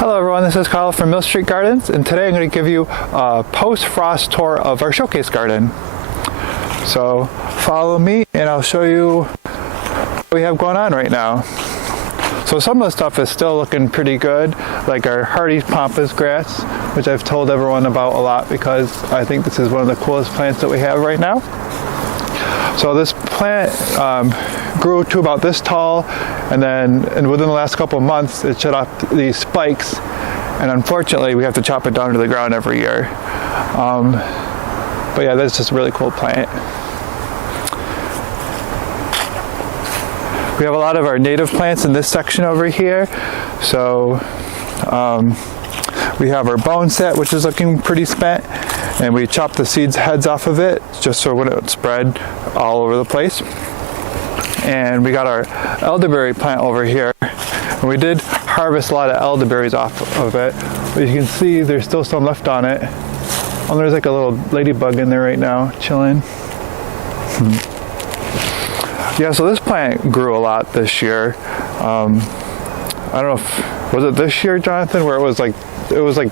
Hello everyone, this is Kyle from Mill Street Gardens, and today I'm going to give you a post-frost tour of our showcase garden. So follow me and I'll show you what we have going on right now. So some of the stuff is still looking pretty good, like our hardy pampas grass, which I've told everyone about a lot because I think this is one of the coolest plants that we have right now. So this plant grew to about this tall, and within the last couple of months it shut off these spikes, and unfortunately we have to chop it down to the ground every year. But yeah, that's just a really cool plant. We have a lot of our native plants in this section over here. So we have our bone set, which is looking pretty spent, and we chopped the seeds heads off of it just so it wouldn't spread all over the place. And we got our elderberry plant over here, and we did harvest a lot of elderberries off of it, but you can see there's still some left on it. Oh, there's like a little ladybug in there right now chilling. Yeah, so this plant grew a lot this year. I don't know if, was it this year, Jonathan, where it was like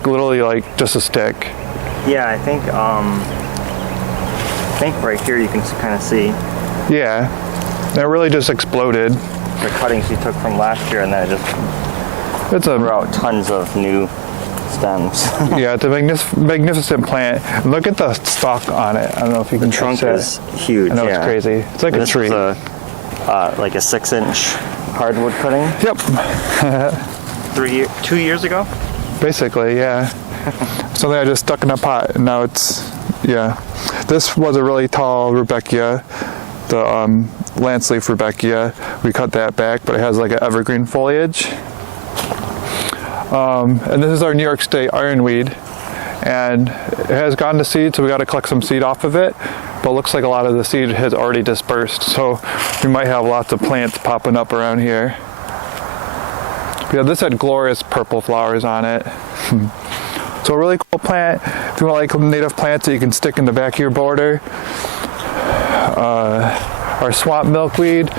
literally like just a stick? Yeah, I think right here you can kind of see. Yeah, and it really just exploded. The cuttings you took from last year, and then it just grew out tons of new stems. Yeah, it's a magnificent plant. Look at the stalk on it. I don't know if you can see it. The trunk is huge. I know, it's crazy. It's like a tree. This is like a 6-inch hardwood cutting. Yep. 2 years ago? Basically, yeah. Something I just stuck in a pot, and now it's, yeah. This was a really tall Rudbeckia, the lance leaf Rudbeckia. We cut that back, but it has like an evergreen foliage. And this is our New York State ironweed, and it has gone to seed, so we got to collect some seed off of it, but it looks like a lot of the seed has already dispersed, so we might have lots of plants popping up around here. Yeah, this had glorious purple flowers on it. So a really cool plant. If you want like native plants that you can stick in the back of your border. Our swamp milkweed,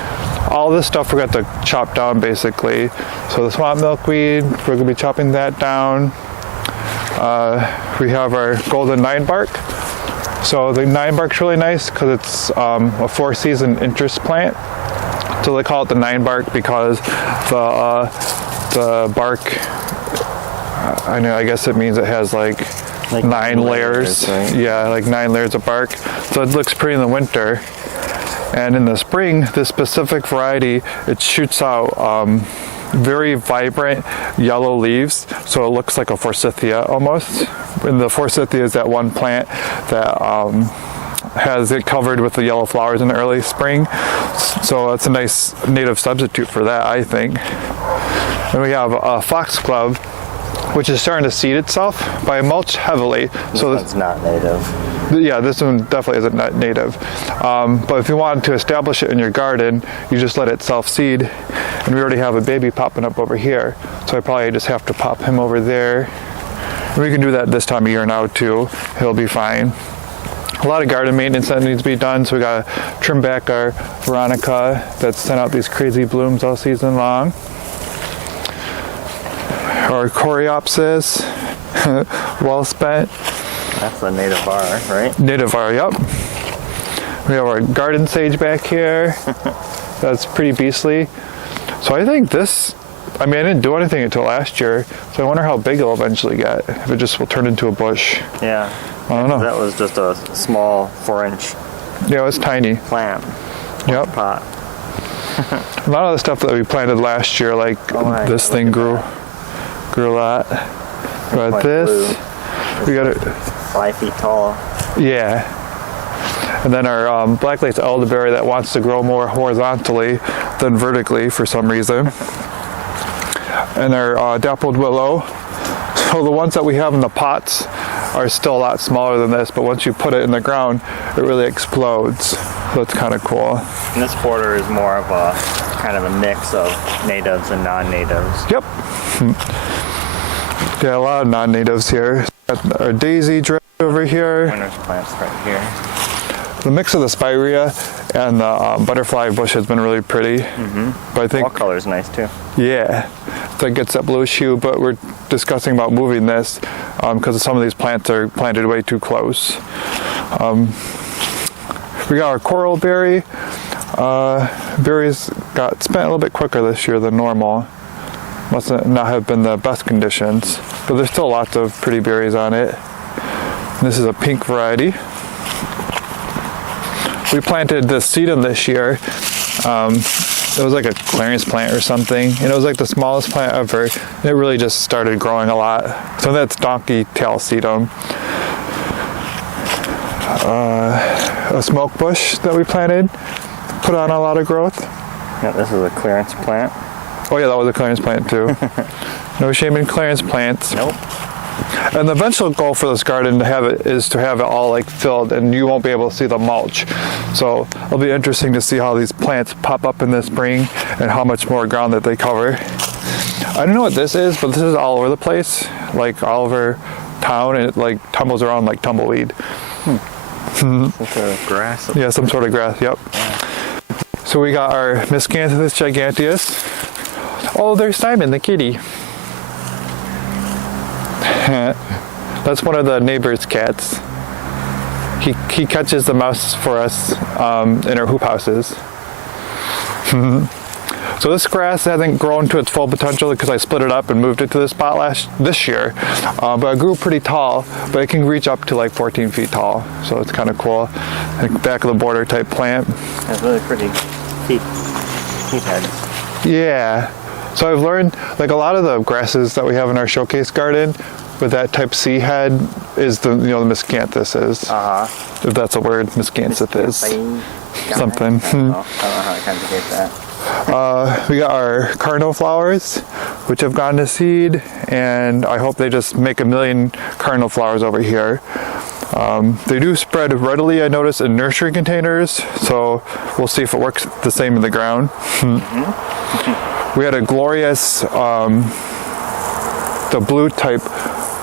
all this stuff we got to chop down basically. So the swamp milkweed, we're going to be chopping that down. We have our golden 9-bark. So the 9-bark's really nice because it's a 4-season interest plant. So they call it the 9-bark because the bark, I guess it means it has like 9 layers. Right? Yeah, like 9 layers of bark. So it looks pretty in the winter. And in the spring, this specific variety, it shoots out very vibrant yellow leaves, so it looks like a forsythia almost. And the forsythia is that one plant that has it covered with the yellow flowers in the early spring. So it's a nice native substitute for that, I think. And we have a foxglove, which is starting to seed itself, but I mulch heavily. This one's not native. Yeah, this one definitely isn't native. But if you wanted to establish it in your garden, you just let it self-seed. And we already have a baby popping up over here, so I probably just have to pop him over there. And we can do that this time of year now too. He'll be fine. A lot of garden maintenance that needs to be done, so we gotta trim back our Veronica that's sent out these crazy blooms all season long. Our coreopsis, well spent. That's a native-var, right? Native-var, yep. We have our garden sage back here. That's pretty beastly. So I think this, I didn't do anything until last year, so I wonder how big it'll eventually get, if it just will turn into a bush. Yeah. I don't know. That was just a small 4-inch. Yeah, it was tiny. Plant. Yep. Pot. A lot of the stuff that we planted last year, like this thing grew a lot. But this, we got it 5 feet tall. Yeah. And then our black lace elderberry that wants to grow more horizontally than vertically for some reason. And our dappled willow. So the ones that we have in the pots are still a lot smaller than this, but once you put it in the ground, it really explodes. So it's kind of cool. And this border is more of a kind of a mix of natives and non-natives. Yep. Yeah, a lot of non-natives here. Got our daisy drip over here. Winter's plants right here. The mix of the spirea and the butterfly bush has been really pretty. But I think fall color is nice too. Yeah, so it gets that bluish hue. But we're discussing about moving this because some of these plants are planted way too close. We got our coral berry. Berries got spent a little bit quicker this year than normal. Must not have been the best conditions, but there's still lots of pretty berries on it. And this is a pink variety. We planted this sedum this year. It was like a clearance plant or something, and it was like the smallest plant ever. And it really just started growing a lot. So that's donkey tail sedum. A smoke bush that we planted put on a lot of growth. Yeah, this is a clearance plant. Oh yeah, that was a clearance plant too. No shame in clearance plants. Nope. And the eventual goal for this garden is to have it all like filled, and you won't be able to see the mulch. So it'll be interesting to see how these plants pop up in the spring and how much more ground that they cover. I don't know what this is, but this is all over the place, like all over town, and it like tumbles around like tumbleweed. Some sort of grass. Yeah, some sort of grass. Yep. So we got our Miscanthus giganteus. Oh, there's Simon the kitty. That's one of the neighbor's cats. He catches the mouse for us in our hoop houses. So this grass hasn't grown to its full potential because I split it up and moved it to this spot this year. But it grew pretty tall, but it can reach up to like 14 feet tall. So it's kind of cool. Like back of the border type plant. It's really pretty peat heads. Yeah. So I've learned like a lot of the grasses that we have in our showcase garden with that type C head is the the miscanthus is. If that's a word, miscanthus is. Something. I don't know how to conjugate that. We got our cardinal flowers, which have gone to seed, and I hope they just make a million cardinal flowers over here. They do spread readily, I noticed, in nursery containers, so we'll see if it works the same in the ground. We had a glorious, the blue type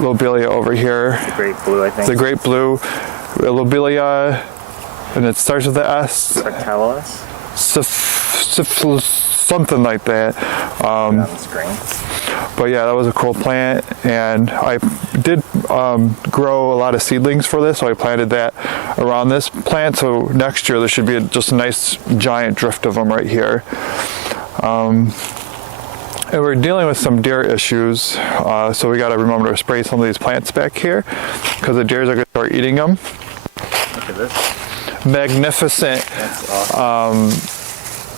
lobelia over here. The great blue, I think. The great blue lobelia, and it starts with the S. Spectaculus? Something like that. On the screen. But yeah, that was a cool plant, and I did grow a lot of seedlings for this, so I planted that around this plant, so next year there should be just a nice giant drift of them right here. And we're dealing with some deer issues, so we got to remember to spray some of these plants back here because the deers are going to start eating them. Look at this. Magnificent. That's awesome.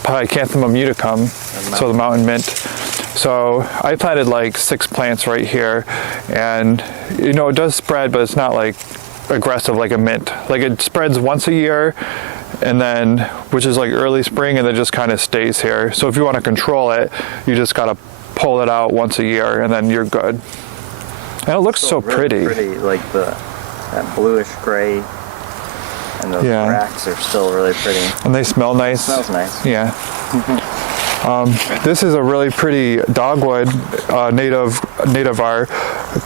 Picanthamum uticum, so the mountain mint. So I planted like 6 plants right here, and it does spread, but it's not like aggressive like a mint. Like it spreads once a year, and then which is like early spring, and then just kind of stays here. So if you want to control it, you just got to pull it out once a year, and then you're good. And it looks so really pretty. Like that bluish gray. And those racks are still really pretty. And they smell nice. It smells nice. Yeah. This is a really pretty dogwood nativar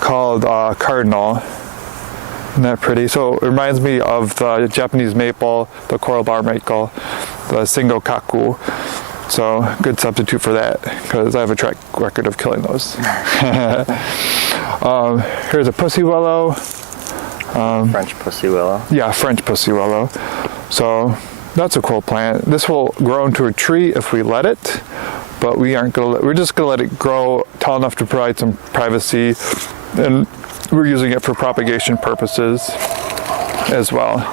called cardinal. Isn't that pretty? So it reminds me of the Japanese maple, the coral bar maple, the Singokaku. So good substitute for that because I have a track record of killing those. Here's a pussy willow. French pussy willow. Yeah, French pussy willow. So that's a cool plant. This will grow into a tree if we let it, but we're just gonna let it grow tall enough to provide some privacy, and we're using it for propagation purposes as well.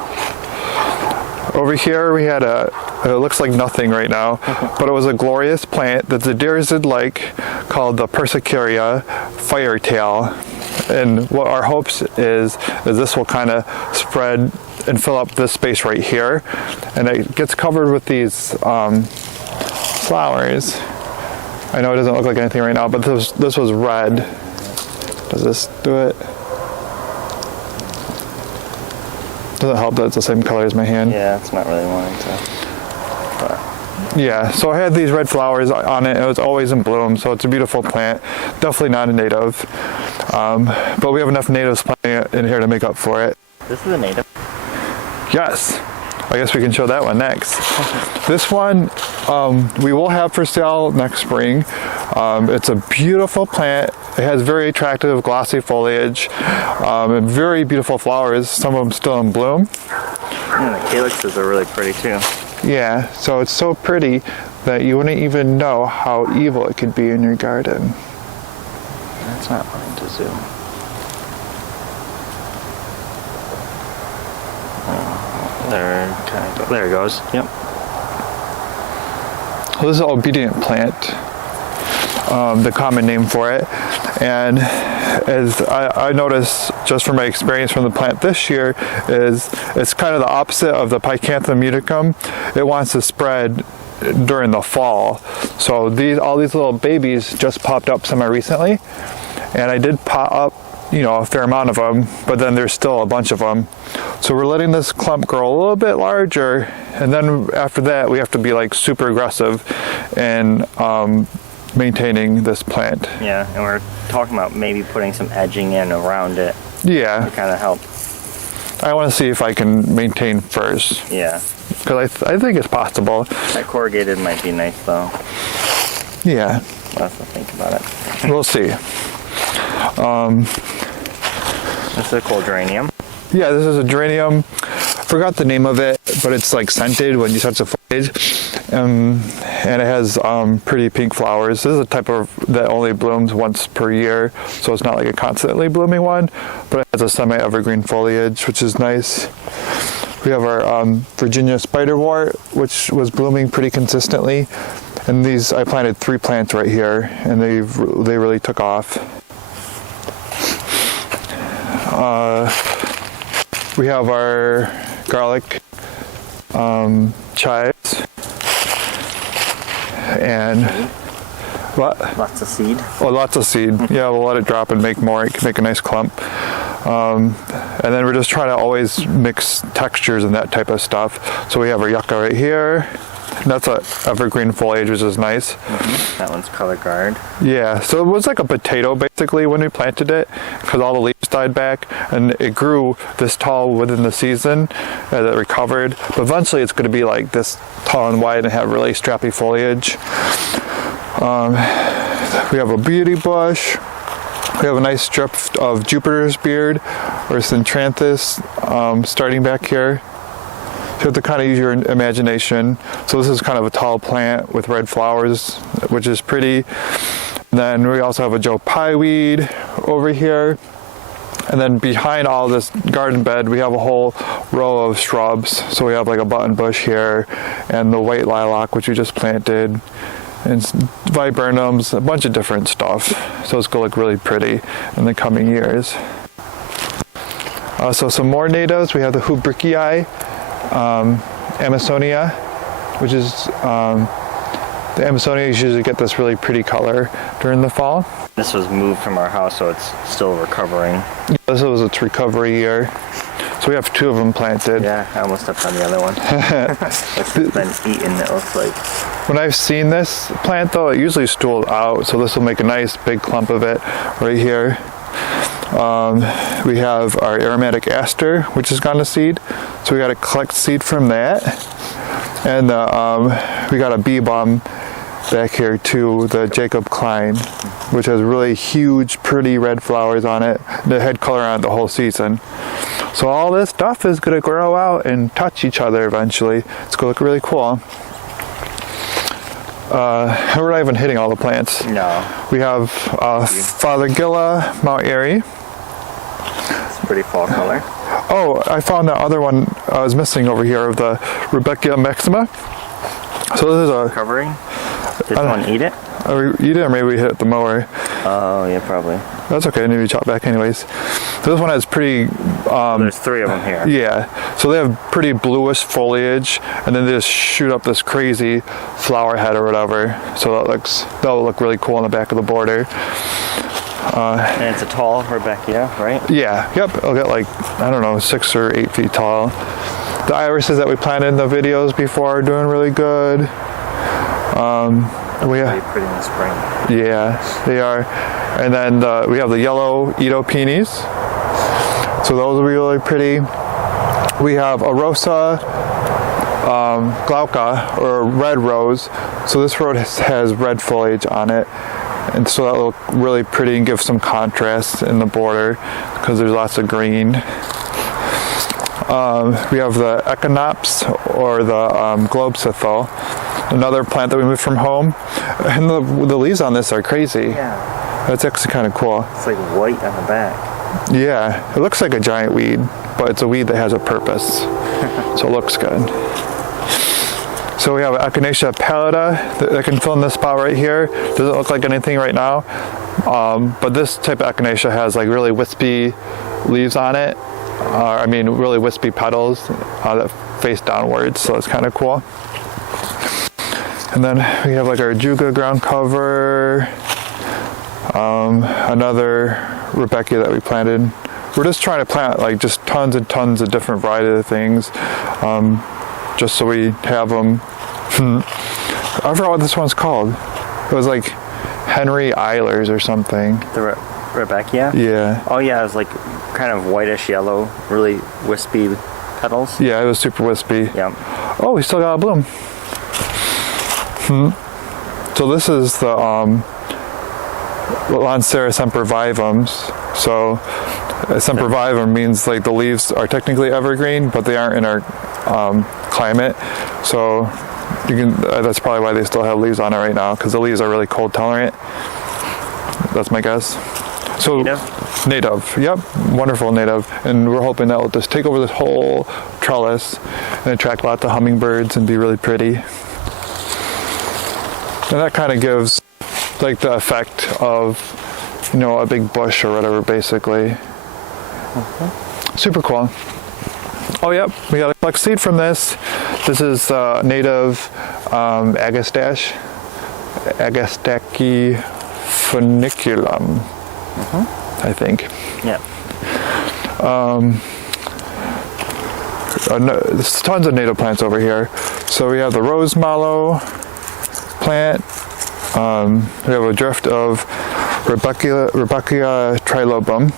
Over here we had it looks like nothing right now, but it was a glorious plant that the deers did like, called the Persicaria firetail. And what our hopes is this will kind of spread and fill up this space right here, and it gets covered with these flowers. I know it doesn't look like anything right now, but this was red. Does this do it? Doesn't help that it's the same color as my hand. Yeah, it's not really wanting to. But. Yeah, so I had these red flowers on it. It was always in bloom, so it's a beautiful plant. Definitely not a native, but we have enough natives planting in here to make up for it. This is a native. Yes. I guess we can show that one next. This one we will have for sale next spring. It's a beautiful plant. It has very attractive glossy foliage and very beautiful flowers, some of them still in bloom. And the calyxes are really pretty too. Yeah, so it's so pretty that you wouldn't even know how evil it could be in your garden. That's not wanting to zoom. There it goes. Yep. Well, this is an obedient plant, the common name for it. And as I noticed just from my experience from the plant this year, is it's kind of the opposite of the Pycanthum uticum. It wants to spread during the fall. So all these little babies just popped up semi-recently, and I did pot up, a fair amount of them, but then there's still a bunch of them. So we're letting this clump grow a little bit larger, and then after that we have to be like super aggressive in maintaining this plant. Yeah, and we're talking about maybe putting some edging in around it. Yeah. To kind of help. I want to see if I can maintain first. Yeah. Because I think it's possible. That corrugated might be nice though. Yeah. We'll have to think about it. We'll see. This is a cool geranium. Yeah, this is a geranium. Forgot the name of it, but it's like scented when you touch the foliage. And it has pretty pink flowers. This is a type of that only blooms once per year, so it's not like a constantly blooming one, but it has a semi-evergreen foliage, which is nice. We have our Virginia spiderwort, which was blooming pretty consistently. And these, I planted 3 plants right here, and they really took off. We have our garlic chives. And what? Lots of seed. Oh, lots of seed. Yeah, we'll let it drop and make more. It can make a nice clump. And then we're just trying to always mix textures and that type of stuff. So we have our yucca right here. That's a evergreen foliage, which is nice. Mm-hmm. That one's color guard. Yeah, so it was like a potato basically when we planted it, because all the leaves died back, and it grew this tall within the season as it recovered. But eventually it's going to be like this tall and wide and have really strappy foliage. We have a beauty bush. We have a nice strip of Jupiter's beard or Centranthus starting back here. You have to kind of use your imagination. So this is kind of a tall plant with red flowers, which is pretty. And then we also have a Joe Pye weed over here. And then behind all this garden bed, we have a whole row of shrubs. So we have like a button bush here and the white lilac, which we just planted, and viburnums, a bunch of different stuff. So it's going to look really pretty in the coming years. So some more natives. We have the Hubrickii, Amasonia, which is the Amasonia usually get this really pretty color during the fall. This was moved from our house, so it's still recovering. This was its recovery year. So we have 2 of them planted. Yeah, I almost stepped on the other one. It's been eaten, it looks like. When I've seen this plant though, it usually stooled out, so this will make a nice big clump of it right here. We have our aromatic aster, which has gone to seed. So we got to collect seed from that. And we got a bee balm back here too, the Jacob Clyde, which has really huge, pretty red flowers on it. That had color on it the whole season. So all this stuff is going to grow out and touch each other eventually. It's going to look really cool. We're not even hitting all the plants. No. We have Fothergilla, Mount Airy. It's a pretty fall color. Oh, I found that other one I was missing over here of the Rebecca Maxima. So this is a... Covering? Did someone eat it? Eat it, or maybe we hit it with the mower. Oh, yeah, probably. That's okay, maybe we chop back anyways. So this one has pretty... There's 3 of them here. Yeah, so they have pretty bluish foliage, and then they just shoot up this crazy flower head or whatever. So that'll look really cool on the back of the border. And it's a tall Rebecca, right? Yeah, yep, it'll get like, I don't know, 6 or 8 feet tall. The irises that we planted in the videos before are doing really good. Really pretty in the spring. Yeah, they are. And then we have the yellow Edo peonies. So those will be really pretty. We have a Rosa glauca, or red rose. So this rose has red foliage on it, and so that will look really pretty and give some contrast in the border because there's lots of green. We have the echinops, or the globecythal, another plant that we moved from home, and the leaves on this are crazy. Yeah. That's actually kind of cool. It's like white on the back. Yeah, it looks like a giant weed, but it's a weed that has a purpose, so it looks good. So we have Echinacea pallida that can fill in this spot right here. Doesn't look like anything right now, but this type of Echinacea has like really wispy leaves on it. Really wispy petals that face downwards, so it's kind of cool. And then we have like our Juga ground cover, another Rebecca that we planted. We're just trying to plant like just tons and tons of different varieties of things, just so we have them. I forgot what this one's called. It was like Henry Eilers or something. The Rebecca? Yeah. Oh yeah, it was like kind of whitish yellow, really wispy petals. Yeah, it was super wispy. Yeah. Oh, we still got a bloom. So this is the Lancera sempervivums. So sempervivum means like the leaves are technically evergreen, but they aren't in our climate. So that's probably why they still have leaves on it right now, because the leaves are really cold tolerant. That's my guess. So native, yep, wonderful native, and we're hoping that will just take over this whole trellis and attract lots of hummingbirds and be really pretty. And that kind of gives like the effect of, a big bush or whatever, basically. Super cool. Oh yep, we got to collect seed from this. This is native Agastache funiculum. I think. Yeah. There's tons of native plants over here. So we have the rose mallow plant. We have a drift of Rebecca trilobum.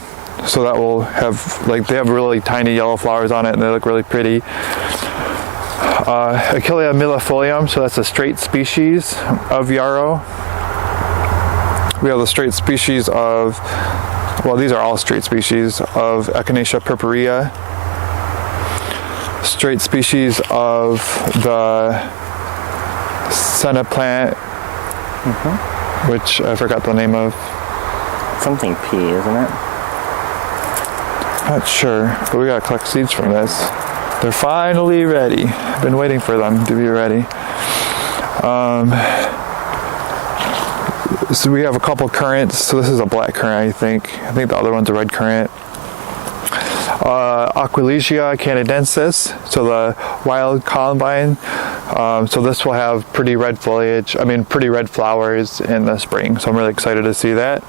So that will have, they have really tiny yellow flowers on it, and they look really pretty. Achillea millefolium, so that's a straight species of yarrow. We have the straight species of, these are all straight species of Echinacea purpurea. Straight species of the senna plant, which I forgot the name of. Something P, isn't it? Not sure, but we gotta collect seeds from this. They're finally ready. I've been waiting for them to be ready. So we have a couple currants. So this is a black currant, I think. I think the other one's a red currant. Aquilegia canadensis, so the wild columbine. So this will have pretty red foliage, pretty red flowers in the spring. So I'm really excited to see that.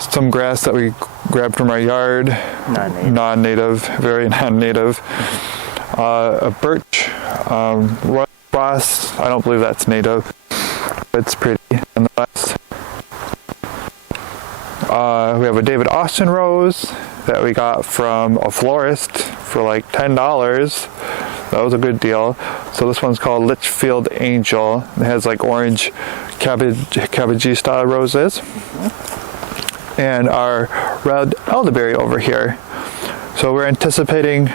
Some grass that we grabbed from our yard. Non-native, very non-native. A birch, royal boss. I don't believe that's native. It's pretty nonetheless. We have a David Austin rose that we got from a florist for like $10. That was a good deal. So this one's called Litchfield Angel. It has like orange cabbageista roses. And our red elderberry over here. So we're anticipating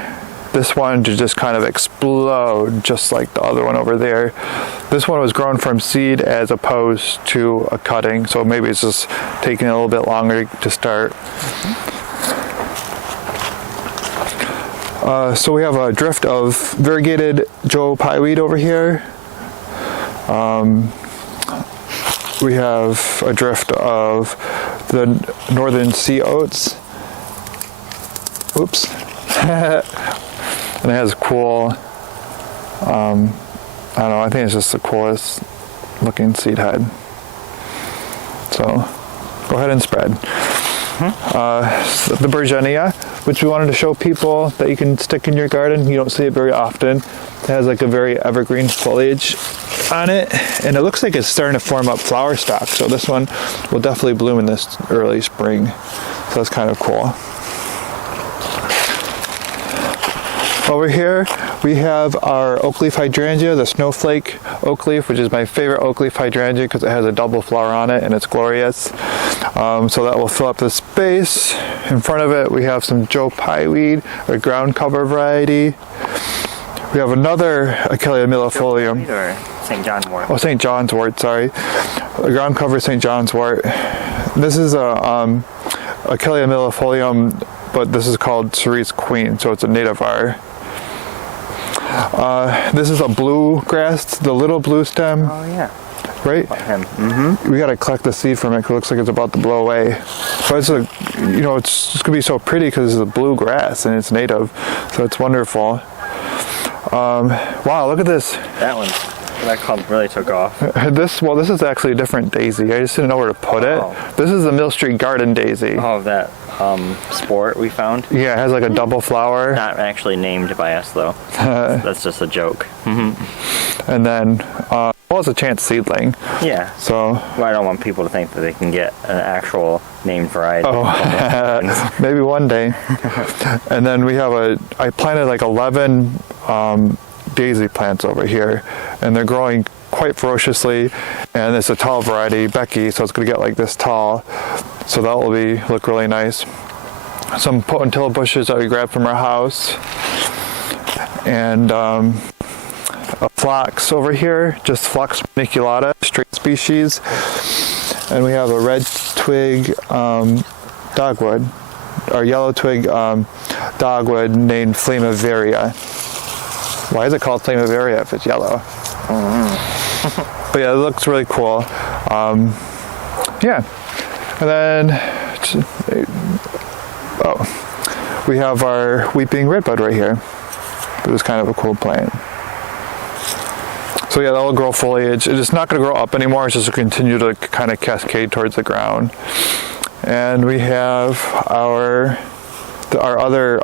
this one to just kind of explode just like the other one over there. This one was grown from seed as opposed to a cutting, so maybe it's just taking a little bit longer to start. So we have a drift of variegated Joe pieweed over here. We have a drift of the northern sea oats. Oops. And it has cool, I don't know, I think it's just the coolest looking seed head. So go ahead and spread. The Bergenia, which we wanted to show people that you can stick in your garden. You don't see it very often. It has like a very evergreen foliage on it, and it looks like it's starting to form up flower stalk. So this one will definitely bloom in this early spring. So that's kind of cool. Over here, we have our oak leaf hydrangea, the snowflake oak leaf, which is my favorite oak leaf hydrangea because it has a double flower on it and it's glorious. So that will fill up the space. In front of it, we have some Joe Pye weed, a ground cover variety. We have another Achillea millefolium. Or St. John wort. Oh, St. John's wort, sorry. A ground cover St. John's wort. This is a Achillea millefolium, but this is called Cerise Queen, so it's a native var. This is a bluegrass, the little blue stem. Oh yeah. Right? Mm-hmm. We gotta collect the seed from it because it looks like it's about to blow away. But it's it's gonna be so pretty because it's a bluegrass and it's native, so it's wonderful. Wow, look at this. That clump really took off. This is actually a different daisy. I just didn't know where to put it. This is the Mill Street Garden daisy. Oh, that sport we found? Yeah, it has like a double flower. Not actually named by us though. That's just a joke. Mm-hmm. And then, it's a chance seedling. Yeah. So. Well, I don't want people to think that they can get an actual named variety. Oh, maybe one day. And then we have I planted like 11 daisy plants over here, and they're growing quite ferociously, and it's a tall variety, Becky, so it's going to get like this tall, so that will look really nice. Some potentilla bushes that we grabbed from our house, and a phlox over here, just Phlox paniculata, straight species, and we have a red twig dogwood, or yellow twig dogwood named Flamivaria. Why is it called Flamivaria if it's yellow? But yeah, it looks really cool. Yeah. And then, we have our weeping redbud right here. It was kind of a cool plant. So yeah, that'll grow foliage. It's not going to grow up anymore. It's just going to continue to kind of cascade towards the ground. And we have our other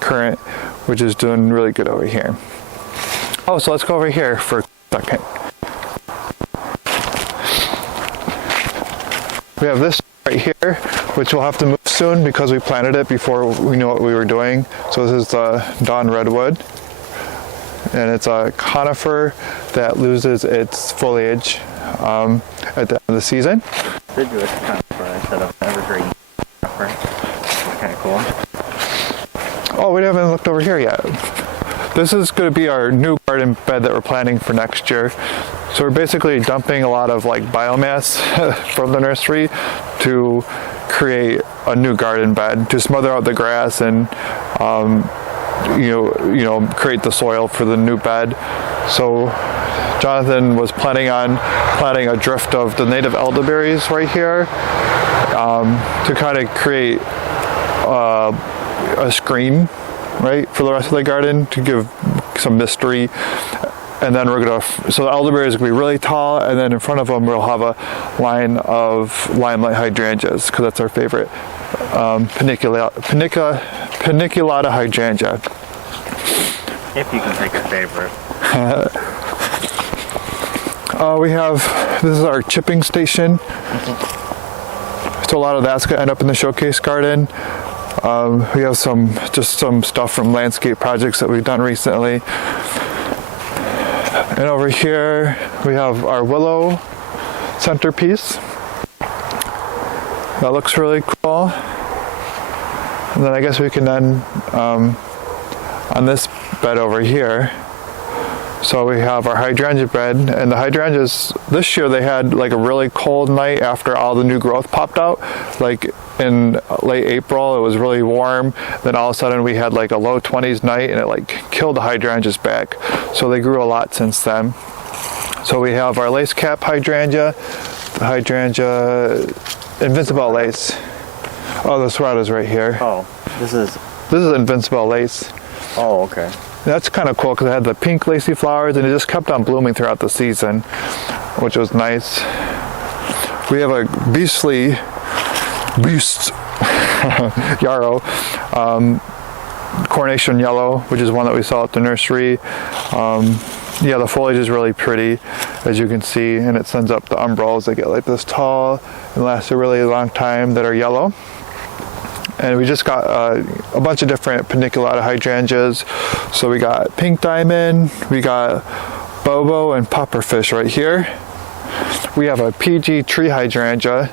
currant, which is doing really good over here. Oh, so let's go over here for a second. We have this right here, which we'll have to move soon because we planted it before we knew what we were doing. So this is the Dawn Redwood, and it's a conifer that loses its foliage at the end of the season. Did do a conifer instead of evergreen conifer. Kind of cool. Oh, we haven't looked over here yet. This is going to be our new garden bed that we're planning for next year. So we're basically dumping a lot of like biomass from the nursery to create a new garden bed to smother out the grass and create the soil for the new bed. So Johnathan was planning on planting a drift of the native elderberries right here to kind of create a screen, right, for the rest of the garden to give some mystery. And then so the elderberries are going to be really tall, and then in front of them we'll have a line of limelight hydrangeas, because that's our favorite paniculata hydrangea. If you can pick a favorite. This is our chipping station. So a lot of that's going to end up in the showcase garden. We have some stuff from landscape projects that we've done recently. And over here we have our willow centerpiece. That looks really cool. And then I guess we can end on this bed over here. So we have our hydrangea bed, and the hydrangeas this year, they had like a really cold night after all the new growth popped out. Like in late April, it was really warm. Then all of a sudden we had like a low 20s night, and it like killed the hydrangeas back. So they grew a lot since then. So we have our lace cap hydrangea, the hydrangea Invincible lace. Oh, the Serrata's right here. Oh, this is Invincible lace. Oh, okay. That's kind of cool because it had the pink lacy flowers and it just kept on blooming throughout the season, which was nice. We have a beast yarrow, Coronation Yellow, which is one that we saw at the nursery. Yeah, the foliage is really pretty, as you can see, and it sends up the umbels that get like this tall and last a really long time that are yellow. And we just got a bunch of different paniculata hydrangeas. So we got pink diamond, we got bobo and pufferfish right here. We have a PG tree hydrangea.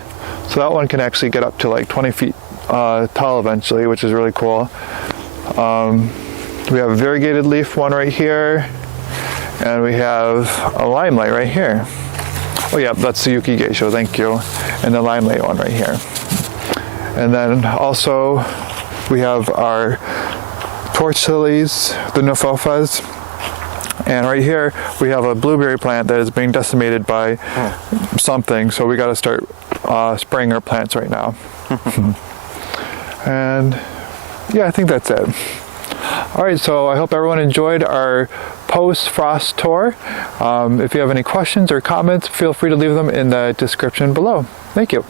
So that one can actually get up to like 20 feet tall eventually, which is really cool. We have a variegated leaf one right here. And we have a limelight right here. Oh yeah, that's the Yuki Geisho, thank you. And the limelight one right here. And then also we have our torch lilies, the Nofofas. And right here we have a blueberry plant that is being decimated by something, so we got to start spraying our plants right now. And yeah, I think that's it. All right, so I hope everyone enjoyed our post-frost tour. If you have any questions or comments, feel free to leave them in the description below. Thank you.